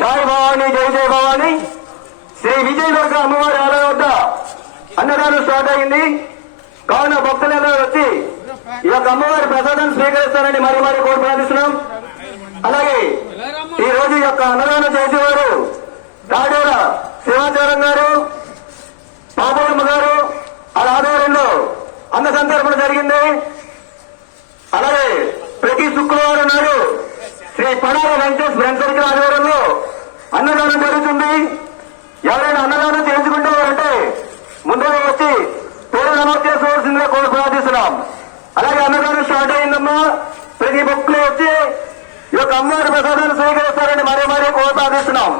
సాయి భవాని జై జయ భవాని శ్రీ విజయదుర్గ అమ్మవారి ఆలయం వద్ద అన్నదానం స్టార్ట్ అయింది. కావున భక్తులందరూ వచ్చి ఈ యొక్క అమ్మవారి ప్రసాదాన్ని స్వీకరిస్తారని మరి కోరి ప్రార్థిస్తున్నాం. అలాగే ఈ రోజు యొక్క అన్నదానం చేసేవారు రాడూర శివాచారం గారు, పాపమ్మ గారు వాళ్ళ ఆధ్వర్యంలో అన్న సంతర్పణ జరిగింది. అలాగే ప్రతి శుక్రవారం నాడు శ్రీ పడాల వెంకటేష్ వెంకటగిరి ఆధ్వర్యంలో అన్నదానం జరుగుతుంది. ఎవరైనా అన్నదానం చేయించుకుంటారంటే ముందుగా వచ్చి పేరు నమోదు చేసుకోవాల్సిందిగా కోరి ప్రార్థిస్తున్నాం. అలాగే అన్నదానం స్టార్ట్ అయిందమ్మా. ప్రతి భక్తులు వచ్చి ఈ యొక్క అమ్మవారి ప్రసాదాన్ని స్వీకరిస్తారని మరీ కోరి ప్రార్థిస్తున్నాం.